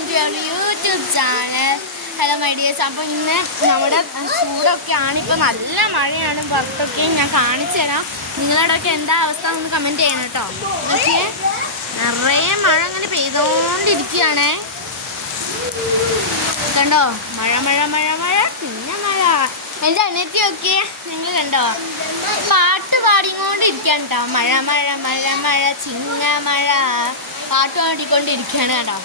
Welcome to our YouTube channel. Hello my dears. അപ്പോൾ ഇന്ന് നമ്മുടെ ചൂടൊക്കെയാണ്, ഇപ്പോൾ നല്ല മഴയാണ് പുറത്തൊക്കെ. ഞാൻ കാണിച്ചു തരാം. നിങ്ങളോടൊക്കെ എന്താ അവസ്ഥ എന്ന് കമൻറ്റ് ചെയ്യണം കേട്ടോ. നോക്കിയേ, നിറയെ മഴ അങ്ങനെ പെയ്തുകൊണ്ടിരിക്കുകയാണേ. കണ്ടോ, മഴ മഴ മഴ മഴ പിന്നെ മഴ. എൻ്റെ അനിയത്തി നോക്കിയേ, നിങ്ങൾ കണ്ടോ, പാട്ട് പാടിക്കൊണ്ടിരിക്കുകയാണ് കേട്ടോ. മഴ മഴ മഴ മഴ ചിങ്ങ മഴ പാട്ട് പാടിക്കൊണ്ടിരിക്കുകയാണ് കേട്ടോ.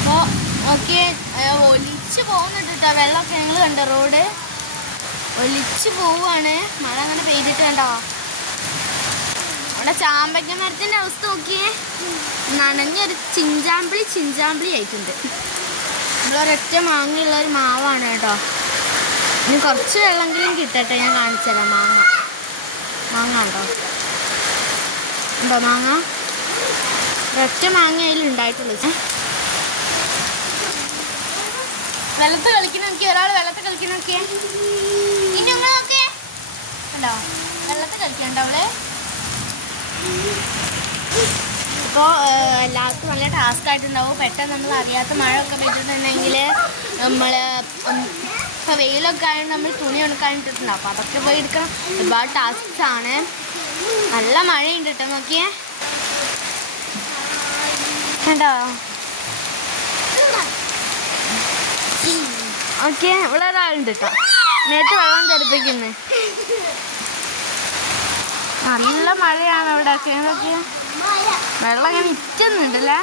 അപ്പോൾ ഓക്കെ, ഒലിച്ച് പോകുന്നുണ്ട് കേട്ടോ വെള്ളമൊക്കെ. നിങ്ങൾ കണ്ടോ, റോഡ് ഒലിച്ച് പോവുകയാണ് മഴ അങ്ങനെ പെയ്തിട്ട്. കണ്ടോ, അവിടെ ചാമ്പയ്ക്ക മരത്തിൻ്റെ അവസ്ഥ നോക്കിയേ, നനഞ്ഞൊരു ചിഞ്ചാമ്പിളി ആയിട്ടുണ്ട്. നമ്മളൊരൊറ്റ മാങ്ങയുള്ളൊരു മാവാണ് കേട്ടോ. ഇനി കുറച്ച് വെള്ളമെങ്കിലും കിട്ടട്ടെ, ഞാൻ കാണിച്ചുതരാം. മാങ്ങ ഉണ്ടോ, മാങ്ങ ഒരൊറ്റ മാങ്ങ അതിലുണ്ടായിട്ടുള്ളൂ. വെള്ളത്ത് കളിക്കുന്ന നോക്കിയേ, ഒരാൾ വെള്ളത്തിൽ കളിക്കുന്ന നോക്കിയേ. ഇനി നിങ്ങൾ നോക്കിയേ, ഉണ്ടോ വെള്ളത്തിൽ കളിക്കണ്ടോ അവള്. ഇപ്പോൾ എല്ലാവർക്കും നല്ല ടാസ്ക് ആയിട്ടുണ്ടാവും. പെട്ടെന്ന് നമ്മൾ അറിയാത്ത മഴയൊക്കെ പെയ്തിട്ടുണ്ടെങ്കിൽ നമ്മൾ ഇപ്പോൾ വെയിലൊക്കെ ആയതുകൊണ്ട് നമ്മൾ തുണി ഉണക്കാനിട്ടിട്ടുണ്ടാവും. അപ്പോൾ അതൊക്കെ പോയി എടുക്കണം. ഒരുപാട് ടാസ്ക്സ് ആണ്. നല്ല മഴയുണ്ട് കേട്ടോ. നോക്കിയേ, കണ്ടോ. ഓക്കെ, ഇവിടെ ഒരാളുണ്ട് കേട്ടോ, നേരത്തെ വെള്ളം തെറിപ്പിക്കുന്നത്. നല്ല മഴയാണ് ഇവിടെ ഒക്കെ. നോക്കിയ വെള്ളം ഇങ്ങനെ ഇറ്റുന്നുണ്ടല്ലേ.